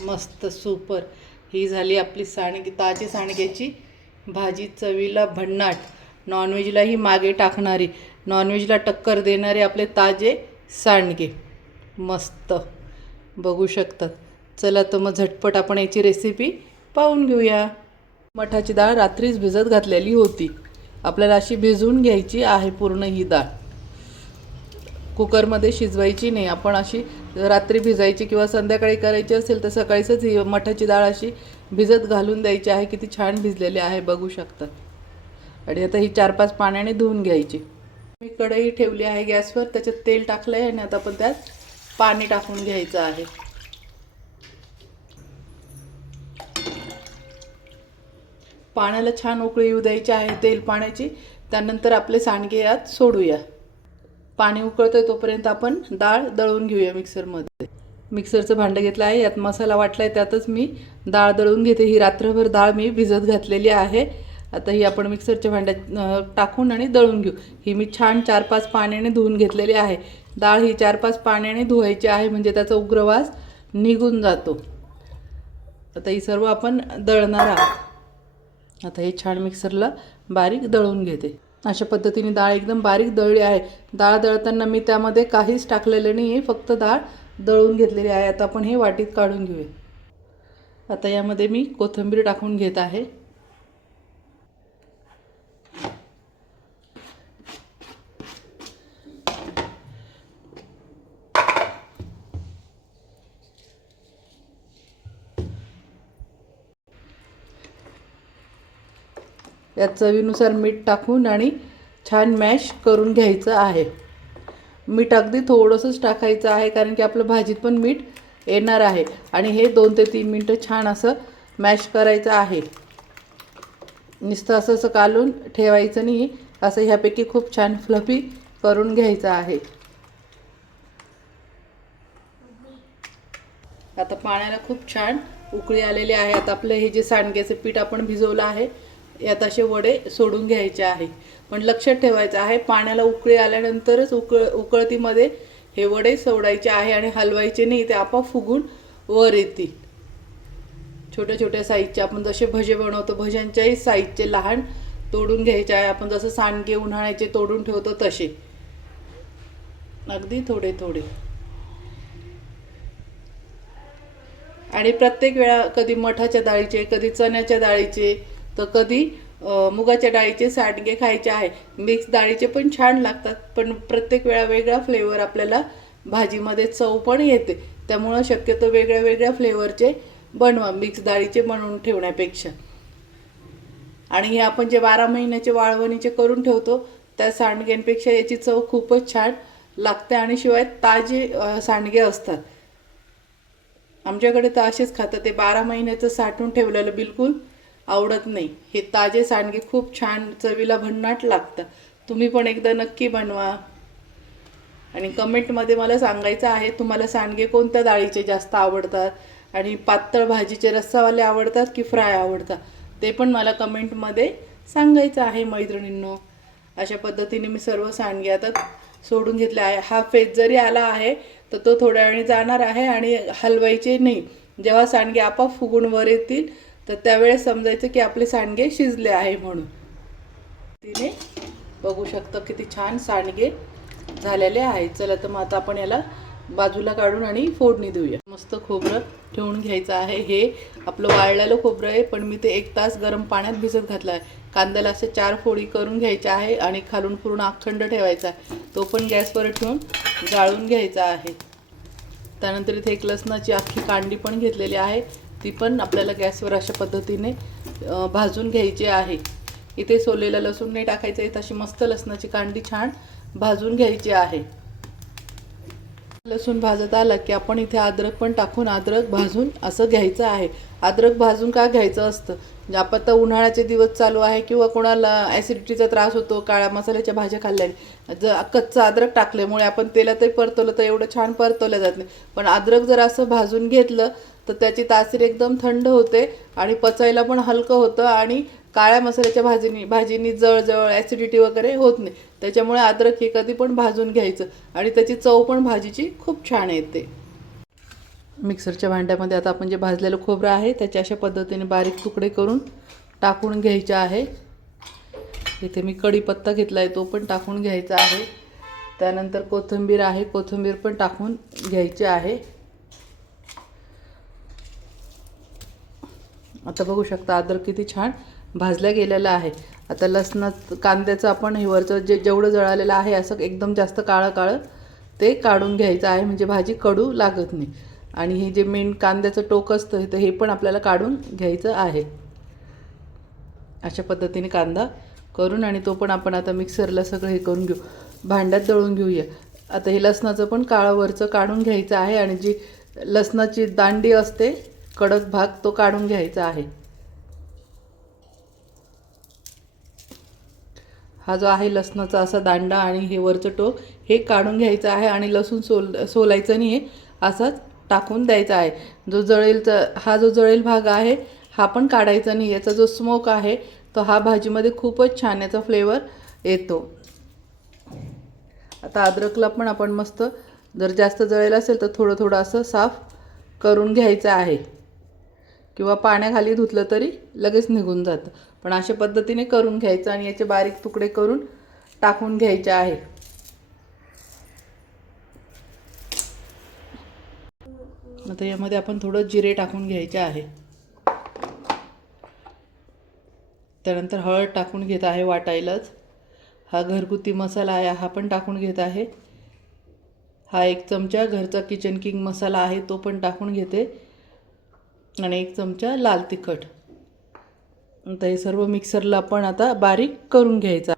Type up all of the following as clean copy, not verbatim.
मस्त सुपर. ही झाली आपली ताजी सांडग्याची भाजी, चवीला भन्नाट, नॉनव्हेजलाही मागे टाकणारी, नॉनव्हेजला टक्कर देणारे आपले ताजे सांडगे. मस्त बघू शकतात. चला तर मग झटपट आपण याची रेसिपी पाहून घेऊया. मठाची डाळ रात्रीच भिजत घातलेली होती. आपल्याला अशी भिजवून घ्यायची आहे पूर्ण ही डाळ. कुकरमध्ये शिजवायची नाही, आपण अशी रात्री भिजायची किंवा संध्याकाळी करायची असेल तर सकाळीच ही मठाची डाळ अशी भिजत घालून द्यायची आहे. किती छान भिजलेली आहे बघू शकता. आणि आता ही 4-5 पाण्याने धुवून घ्यायची. मी कढई ठेवली आहे गॅसवर, त्याच्यात तेल टाकलं आहे आणि आता आपण त्यात पाणी टाकून घ्यायचं आहे. पाण्याला छान उकळी येऊ द्यायची आहे तेल पाण्याची. त्यानंतर आपले सांडगे यात सोडूया. पाणी उकळतंय तोपर्यंत आपण डाळ दळून घेऊया मिक्सरमध्ये. मिक्सरचं भांडं घेतलं आहे, यात मसाला वाटला आहे, त्यातच मी डाळ दळून घेते. ही रात्रभर डाळ मी भिजत घातलेली आहे. आता ही आपण मिक्सरच्या भांड्यात टाकून आणि दळून घेऊ. ही मी छान 4-5 पाण्याने धुवून घेतलेली आहे. डाळ ही 4-5 पाण्याने धुवायची आहे, म्हणजे त्याचा उग्रवास निघून जातो. आता ही सर्व आपण दळणार आहोत. आता हे छान मिक्सरला बारीक दळून घेते. अशा पद्धतीने डाळ एकदम बारीक दळली आहे. डाळ दळताना मी त्यामध्ये काहीच टाकलेलं नाही आहे, फक्त डाळ दळून घेतलेली आहे. आता आपण हे वाटीत काढून घेऊया. आता यामध्ये मी कोथिंबीर टाकून घेत आहे. यात चवीनुसार मीठ टाकून आणि छान मॅश करून घ्यायचं आहे. मीठ अगदी थोडंसंच टाकायचं आहे, कारण की आपलं भाजीत पण मीठ येणार आहे. आणि हे 2 ते 3 मिनटं छान असं मॅश करायचं आहे. नुसतं असं कालून ठेवायचं नाही, असं ह्यापैकी खूप छान फ्लफी करून घ्यायचं आहे. आता पाण्याला खूप छान उकळी आलेली आहे. आता आपलं हे जे सांडग्याचं पीठ आपण भिजवलं आहे, यात असे वडे सोडून घ्यायचे आहे. पण लक्षात ठेवायचं आहे, पाण्याला उकळी आल्यानंतरच उकळतीमध्ये हे वडे सोडायचे आहे आणि हलवायचे नाही, ते आपोआप फुगून वर येतील. छोट्या छोट्या साईजचे आपण जसे भजे बनवतो, भज्यांच्याही साईजचे लहान तोडून घ्यायचे आहे. आपण जसं सांडगे उन्हाळ्याचे तोडून ठेवतो तसे, अगदी थोडे थोडे. आणि प्रत्येक वेळा कधी मठाच्या डाळीचे, कधी चण्याच्या डाळीचे, तर कधी मुगाच्या डाळीचे सांडगे खायचे आहे. मिक्स डाळीचे पण छान लागतात, पण प्रत्येक वेळा वेगळा फ्लेवर आपल्याला भाजीमध्ये चव पण येते. त्यामुळं शक्यतो वेगळ्या वेगळ्या फ्लेवरचे बनवा, मिक्स डाळीचे बनवून ठेवण्यापेक्षा. आणि हे आपण जे 12 महिन्याचे वाळवणीचे करून ठेवतो, त्या सांडग्यांपेक्षा याची चव खूपच छान लागते. आणि शिवाय ताजे सांडगे असतात. आमच्याकडे तर असेच खातात, ते 12 महिन्याचं साठवून ठेवलेलं बिलकुल आवडत नाही. हे ताजे सांडगे खूप छान चवीला भन्नाट लागतात. तुम्ही पण एकदा नक्की बनवा. आणि कमेंटमध्ये मला सांगायचं आहे, तुम्हाला सांडगे कोणत्या डाळीचे जास्त आवडतात, आणि पातळ भाजीचे रस्सावाले आवडतात की फ्राय आवडतात, ते पण मला कमेंटमध्ये सांगायचं आहे मैत्रिणींनो. अशा पद्धतीने मी सर्व सांडगे आता सोडून घेतले आहे. हा फेस जरी आला आहे तर तो थोड्या वेळाने जाणार आहे, आणि हलवायचे नाही. जेव्हा सांडगे आपोआप फुगून वर येतील तर त्यावेळेस समजायचं की आपले सांडगे शिजले आहे म्हणून. तिने बघू शकता किती छान सांडगे झालेले आहेत. चला तर मग आता आपण याला बाजूला काढून आणि फोडणी देऊया. मस्त खोबरं ठेवून घ्यायचं आहे. हे आपलं वाळलेलं खोबरं आहे, पण मी ते 1 तास गरम पाण्यात भिजत घातलं आहे. कांद्याला असे 4 फोडी करून घ्यायच्या आहे आणि खालून पूर्ण अखंड ठेवायचा आहे. तो पण गॅसवर ठेवून जाळून घ्यायचा आहे. त्यानंतर इथे एक लसणाची अख्खी कांडी पण घेतलेली आहे, ती पण आपल्याला गॅसवर अशा पद्धतीने भाजून घ्यायची आहे. इथे सोलेला लसूण नाही टाकायचं आहे, तशी मस्त लसणाची कांडी छान भाजून घ्यायची आहे. लसूण भाजत आला की आपण इथे अद्रक पण टाकून अद्रक भाजून असं घ्यायचं आहे. अद्रक भाजून का घ्यायचं असतं, म्हणजे आपण तर उन्हाळ्याचे दिवस चालू आहे किंवा कोणाला ॲसिडिटीचा त्रास होतो काळ्या मसाल्याच्या भाज्या खाल्ल्याने, जर कच्चं अद्रक टाकल्यामुळे आपण तेलातही परतवलं तर एवढं छान परतवलं जात नाही. पण अद्रक जर असं भाजून घेतलं तर त्याची तासीर एकदम थंड होते आणि पचायला पण हलकं होतं, आणि काळ्या मसाल्याच्या भाजीनी जळजळ ॲसिडिटी वगैरे होत नाही. त्याच्यामुळे अद्रक हे कधी पण भाजून घ्यायचं, आणि त्याची चव पण भाजीची खूप छान येते. मिक्सरच्या भांड्यामध्ये आता आपण जे भाजलेलं खोबरं आहे त्याचे अशा पद्धतीने बारीक तुकडे करून टाकून घ्यायचे आहे. इथे मी कढीपत्ता घेतला आहे तो पण टाकून घ्यायचा आहे. त्यानंतर कोथिंबीर आहे, कोथिंबीर पण टाकून घ्यायची आहे. आता बघू शकता अद्रक किती छान भाजल्या गेलेलं आहे. आता लसणात कांद्याचं आपण हे वरचं जेवढं जळालेलं आहे असं एकदम जास्त काळं काळं ते काढून घ्यायचं आहे, म्हणजे भाजी कडू लागत नाही. आणि हे जे मेन कांद्याचं टोक असतं तर हे पण आपल्याला काढून घ्यायचं आहे. अशा पद्धतीने कांदा करून आणि तो पण आपण आता मिक्सरला सगळं हे करून घेऊ, भांड्यात दळून घेऊया. आता हे लसणाचं पण काळं वरचं काढून घ्यायचं आहे आणि जी लसणाची दांडी असते कडक भाग तो काढून घ्यायचा आहे. हा जो आहे लसणाचा असा दांडा आणि हे वरचं टोक हे काढून घ्यायचं आहे आणि लसूण सोलायचं नाही आहे, असाच टाकून द्यायचा आहे. हा जो जळेल भाग आहे हा पण काढायचा नाही. याचा जो स्मोक आहे तो हा भाजीमध्ये खूपच छान याचा फ्लेवर येतो. आता अद्रकला पण आपण मस्त जर जास्त जळेल असेल तर थोडं थोडं असं साफ करून घ्यायचं आहे, किंवा पाण्याखाली धुतलं तरी लगेच निघून जातं. पण अशा पद्धतीने करून घ्यायचं आणि याचे बारीक तुकडे करून टाकून घ्यायचे आहे. आता यामध्ये आपण थोडं जिरे टाकून घ्यायचे आहे. त्यानंतर हळद टाकून घेत आहे वाटायलाच. हा घरगुती मसाला आहे हा पण टाकून घेत आहे. हा 1 चमचा घरचा किचन किंग मसाला आहे तो पण टाकून घेते आणि 1 चमचा लाल तिखट. आता हे सर्व मिक्सरला आपण आता बारीक करून घ्यायचा.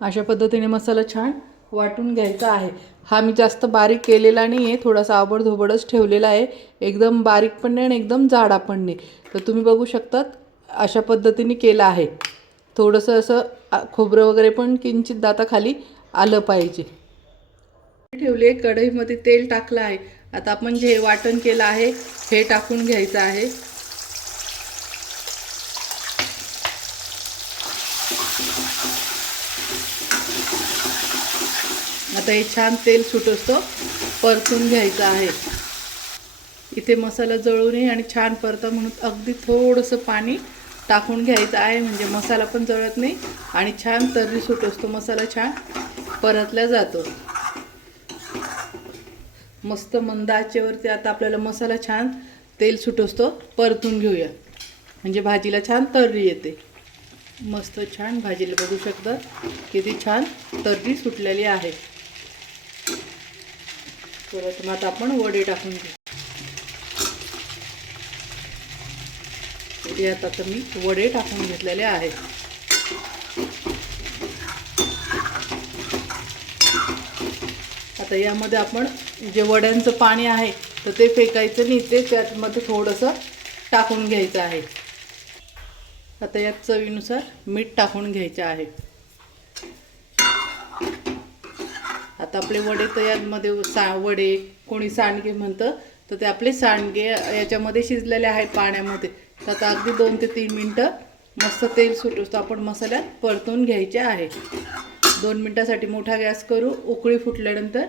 अशा पद्धतीने मसाला छान वाटून घ्यायचा आहे. हा मी जास्त बारीक केलेला नाही आहे, थोडासा आबडधोबडच ठेवलेला आहे. एकदम बारीक पण नाही आणि एकदम जाडा पण नाही. तर तुम्ही बघू शकतात अशा पद्धतीने केला आहे. थोडंसं असं खोबरं वगैरे पण किंचित दाताखाली आलं पाहिजे. ठेवले कढईमध्ये तेल टाकलं आहे. आता आपण जे वाटण केलं आहे हे टाकून घ्यायचं आहे. आता हे छान तेल सुटतो परतून घ्यायचं आहे. इथे मसाला जळू नये आणि छान परता म्हणून अगदी थोडंसं पाणी टाकून घ्यायचं आहे, म्हणजे मसाला पण जळत नाही आणि छान तर्री सुटतो. मसाला छान परतला जातो. मस्त मंद आचेवरती आता आपल्याला मसाला छान तेल सुटतो परतून घेऊया, म्हणजे भाजीला छान तर्री येते. मस्त छान भाजीला बघू शकता किती छान तर्री सुटलेली आहे. परत मग आता आपण वडे टाकून घेऊ. यात आता मी वडे टाकून घेतलेले आहेत. आता यामध्ये आपण जे वड्यांचं पाणी आहे तर ते फेकायचं नाही, ते त्यामध्ये थोडंसं टाकून घ्यायचं आहे. आता यात चवीनुसार मीठ टाकून घ्यायचे आहे. आता आपले वडे तर यामध्ये वडे कोणी सांडगे म्हणतं तर ते आपले सांडगे याच्यामध्ये शिजलेले आहेत पाण्यामध्ये. तर आता अगदी 2 ते 3 मिनटं मस्त तेल सुटतो आपण मसाल्यात परतून घ्यायचे आहे. 2 मिनटासाठी मोठा गॅस करू. उकळी फुटल्यानंतर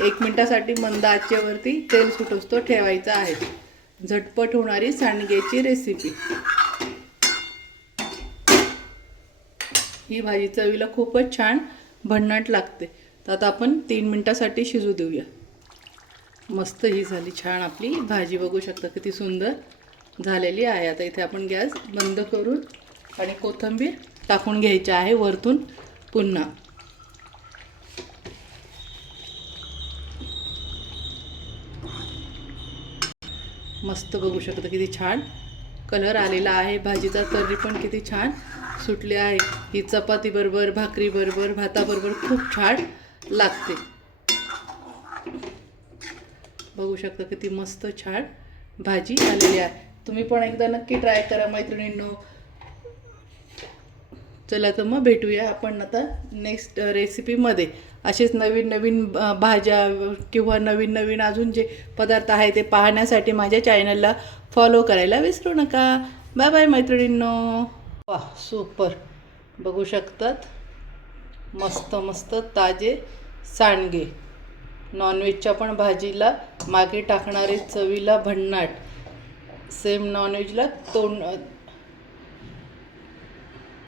1 मिनटासाठी मंद आचेवरती तेल सुटतो ठेवायचं आहे. झटपट होणारी सांडग्याची रेसिपी. ही भाजी चवीला खूपच छान भन्नाट लागते. तर आता आपण 3 मिनटासाठी शिजू देऊया. मस्त ही झाली छान आपली भाजी. बघू शकता किती सुंदर झालेली आहे. आता इथे आपण गॅस बंद करून आणि कोथिंबीर टाकून घ्यायची आहे वरतून पुन्हा. मस्त बघू शकता किती छान कलर आलेला आहे. भाजीचा तर्री पण किती छान सुटली आहे. ही चपाती बरोबर, भाकरी बरोबर, भाताबरोबर खूप छान लागते. बघू शकता किती मस्त छान भाजी आलेली आहे. तुम्ही पण एकदा नक्की ट्राय करा मैत्रिणींनो. चला तर मग भेटूया आपण आता नेक्स्ट रेसिपीमध्ये. असेच नवीन नवीन भाज्या किंवा नवीन नवीन अजून जे पदार्थ आहे ते पाहण्यासाठी माझ्या चॅनलला फॉलो करायला विसरू नका. बाय बाय मैत्रिणींनो. वाह सुपर. बघू शकतात मस्त मस्त ताजे सांडगे. नॉनव्हेजच्या पण भाजीला मागे टाकणारे चवीला भन्नाट, सेम नॉनव्हेजला